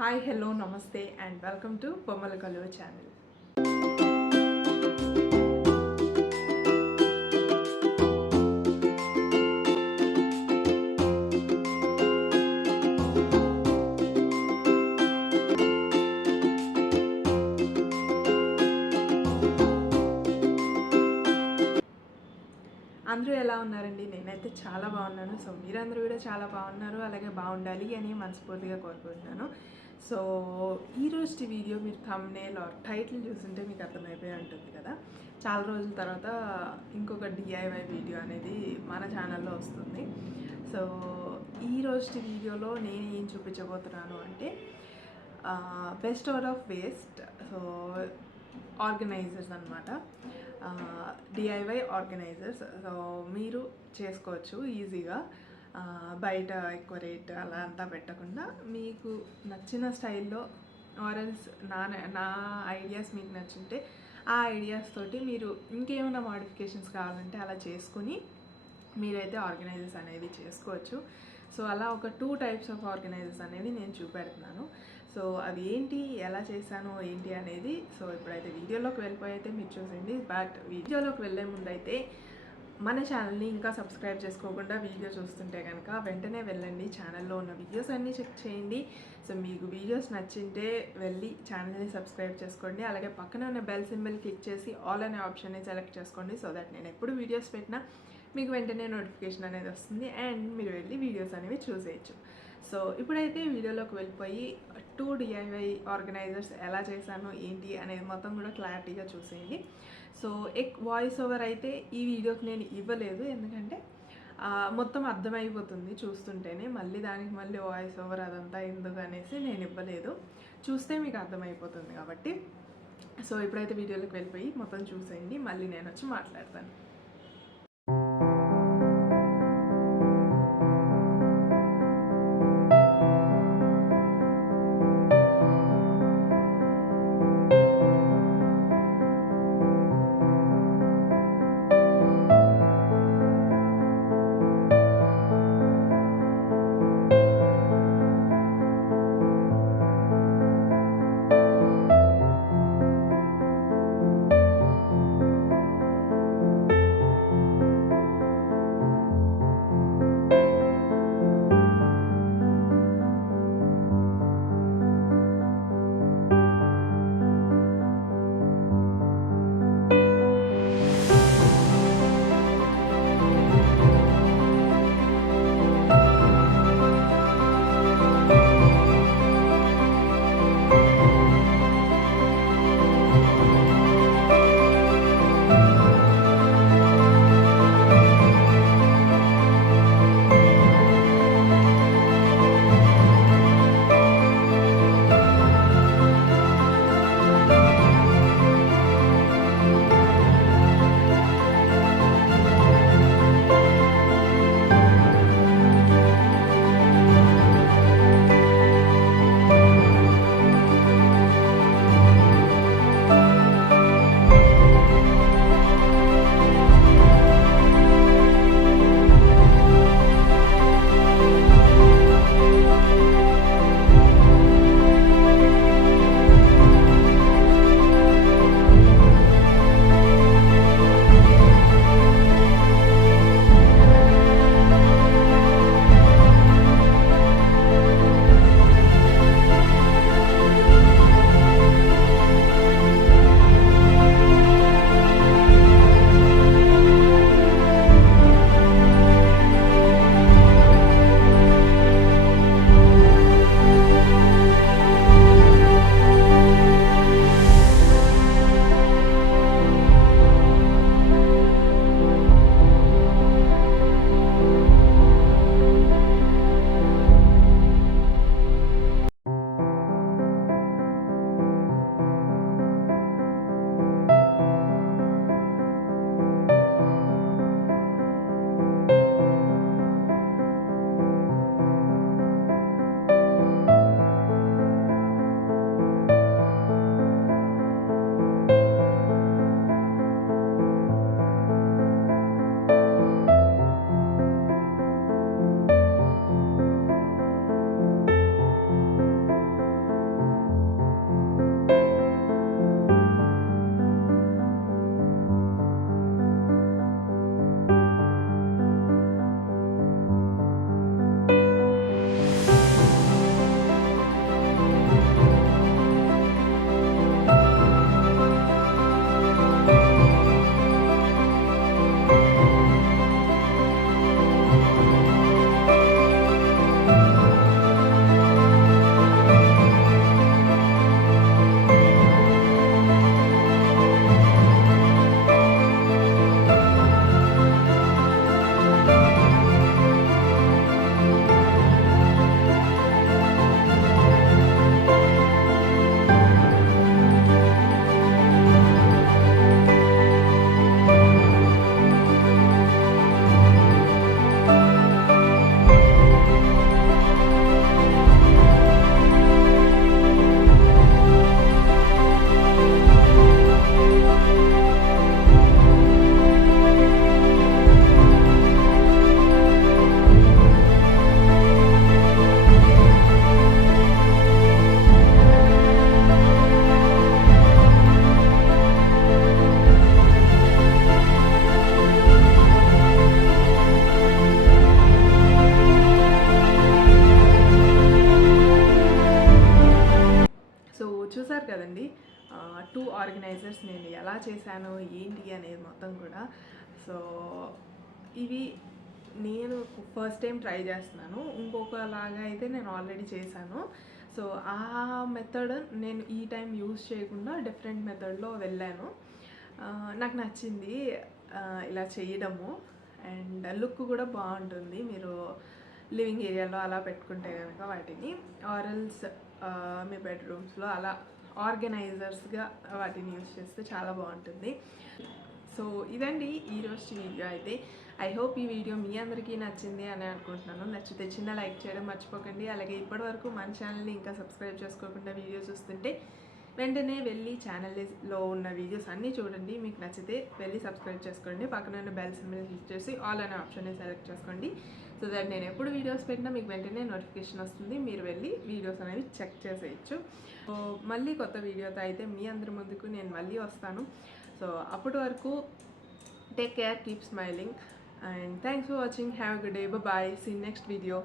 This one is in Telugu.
Hi, hello, namaste, and welcome to Bommalakoluvu channel. అందరూ ఎలా ఉన్నారండి? నేనైతే చాలా బాగున్నాను. సో మీరందరూ కూడా చాలా బాగున్నారు, అలాగే బాగుండాలి అని మనస్ఫూర్తిగా కోరుకుంటున్నాను. సో ఈరోజు వీడియో మీరు థంబ్నెయిల్ ఆర్ టైటిల్ చూస్తుంటే మీకు అర్థమైపోయి ఉంటుంది కదా, చాలా రోజుల తర్వాత ఇంకొక డిఐవై వీడియో అనేది మన ఛానల్లో వస్తుంది. సో ఈరోజు వీడియోలో నేను ఏం చూపించబోతున్నాను అంటే best out of waste. So organisers అనమాట, డిఐవై ఆర్గనైజర్స్. సో మీరు చేసుకోవచ్చు ఈజీగా, బయట ఎక్కువ రేట్ అలా అంతా పెట్టకుండా మీకు నచ్చిన స్టైల్లో ఆర్ఎల్స్ నా ఐడియాస్ మీకు నచ్చుంటే ఆ ఐడియాస్ తోటి మీరు ఇంకేమైనా మోడిఫికేషన్స్ కావాలంటే అలా చేసుకుని మీరైతే ఆర్గనైజర్స్ అనేది చేసుకోవచ్చు. సో అలా ఒక 2 టైప్స్ ఆఫ్ ఆర్గనైజర్స్ అనేది నేను చూపెడుతున్నాను. సో అవి ఏంటి, ఎలా చేశాను ఏంటి అనేది సో ఇప్పుడైతే వీడియోలోకి వెళ్ళిపోయితే మీరు చూసండి. బట్ వీడియోలోకి వెళ్ళే ముందు అయితే మన ఛానల్ని ఇంకా సబ్స్క్రైబ్ చేసుకోకుండా వీడియో చూస్తుంటే కనుక వెంటనే వెళ్ళండి, ఛానల్లో ఉన్న వీడియోస్ అన్నీ చెక్ చేయండి. సో మీకు వీడియోస్ నచ్చింటే వెళ్ళి ఛానల్ని సబ్స్క్రైబ్ చేసుకోండి. అలాగే పక్కన ఉన్న బెల్ సింబల్ క్లిక్ చేసి ఆల్ అనే ఆప్షన్ని సెలెక్ట్ చేసుకోండి. సో దట్ నేను ఎప్పుడు వీడియోస్ పెట్టినా మీకు వెంటనే నోటిఫికేషన్ అనేది వస్తుంది అండ్ మీరు వెళ్ళి వీడియోస్ అనేవి చూసేయచ్చు. సో ఇప్పుడైతే వీడియోలోకి వెళ్ళిపోయి 2 డిఐవై ఆర్గనైజర్స్ ఎలా చేశాను ఏంటి అనేది మొత్తం కూడా క్లారిటీగా చూసేయండి. సో వాయిస్ ఓవర్ అయితే ఈ వీడియోకి నేను ఇవ్వలేదు, ఎందుకంటే మొత్తం అర్థమైపోతుంది చూస్తుంటేనే, మళ్ళీ దానికి మళ్ళీ వాయిస్ ఓవర్ అదంతా ఎందుకు అనేసి నేను ఇవ్వలేదు, చూస్తే మీకు అర్థమైపోతుంది కాబట్టి. సో ఇప్పుడైతే వీడియోలోకి వెళ్ళిపోయి మొత్తం చూసేయండి, మళ్ళీ నేను వచ్చి మాట్లాడతాను. కదండి 2 ఆర్గనైజర్స్ నేను ఎలా చేశాను ఏంటి అనేది మొత్తం కూడా. సో ఇవి నేను ఫస్ట్ టైం ట్రై చేస్తున్నాను. ఇంకొకలాగా అయితే నేను ఆల్రెడీ చేశాను. సో ఆ మెథడ్ నేను ఈ టైం యూజ్ చేయకుండా డిఫరెంట్ మెథడ్లో వెళ్ళాను. నాకు నచ్చింది ఇలా చేయడము. అండ్ లుక్ కూడా బాగుంటుంది మీరు లివింగ్ ఏరియాలో అలా పెట్టుకుంటే కనుక వాటిని, ఆరల్స్ మీ బెడ్రూమ్స్లో అలా ఆర్గనైజర్స్గా వాటిని యూజ్ చేస్తే చాలా బాగుంటుంది. సో ఇదండి ఈరోజు వీడియో అయితే. ఐ హోప్ ఈ వీడియో మీ అందరికీ నచ్చింది అని అనుకుంటున్నాను. నచ్చితే చిన్న లైక్ చేయడం మర్చిపోకండి. అలాగే ఇప్పటివరకు మన ఛానల్ని ఇంకా సబ్స్క్రైబ్ చేసుకోకుండా వీడియోస్ చూస్తుంటే వెంటనే వెళ్ళి ఛానల్లో ఉన్న వీడియోస్ అన్నీ చూడండి. మీకు నచ్చితే వెళ్ళి సబ్స్క్రైబ్ చేసుకోండి. పక్కన ఉన్న బెల్ సింబల్ క్లిక్ చేసి ఆల్ అనే ఆప్షన్ని సెలెక్ట్ చేసుకోండి. సో దట్ నేను ఎప్పుడు వీడియోస్ పెట్టినా మీకు వెంటనే నోటిఫికేషన్ వస్తుంది. మీరు వెళ్ళి వీడియోస్ అనేవి చెక్ చేసేయచ్చు. సో మళ్ళీ కొత్త వీడియోతో అయితే మీ అందరి ముందుకు నేను మళ్ళీ వస్తాను. సో అప్పటి వరకు take care, keep smiling, and thanks for watching. Have a good day. Bye bye. See you next video.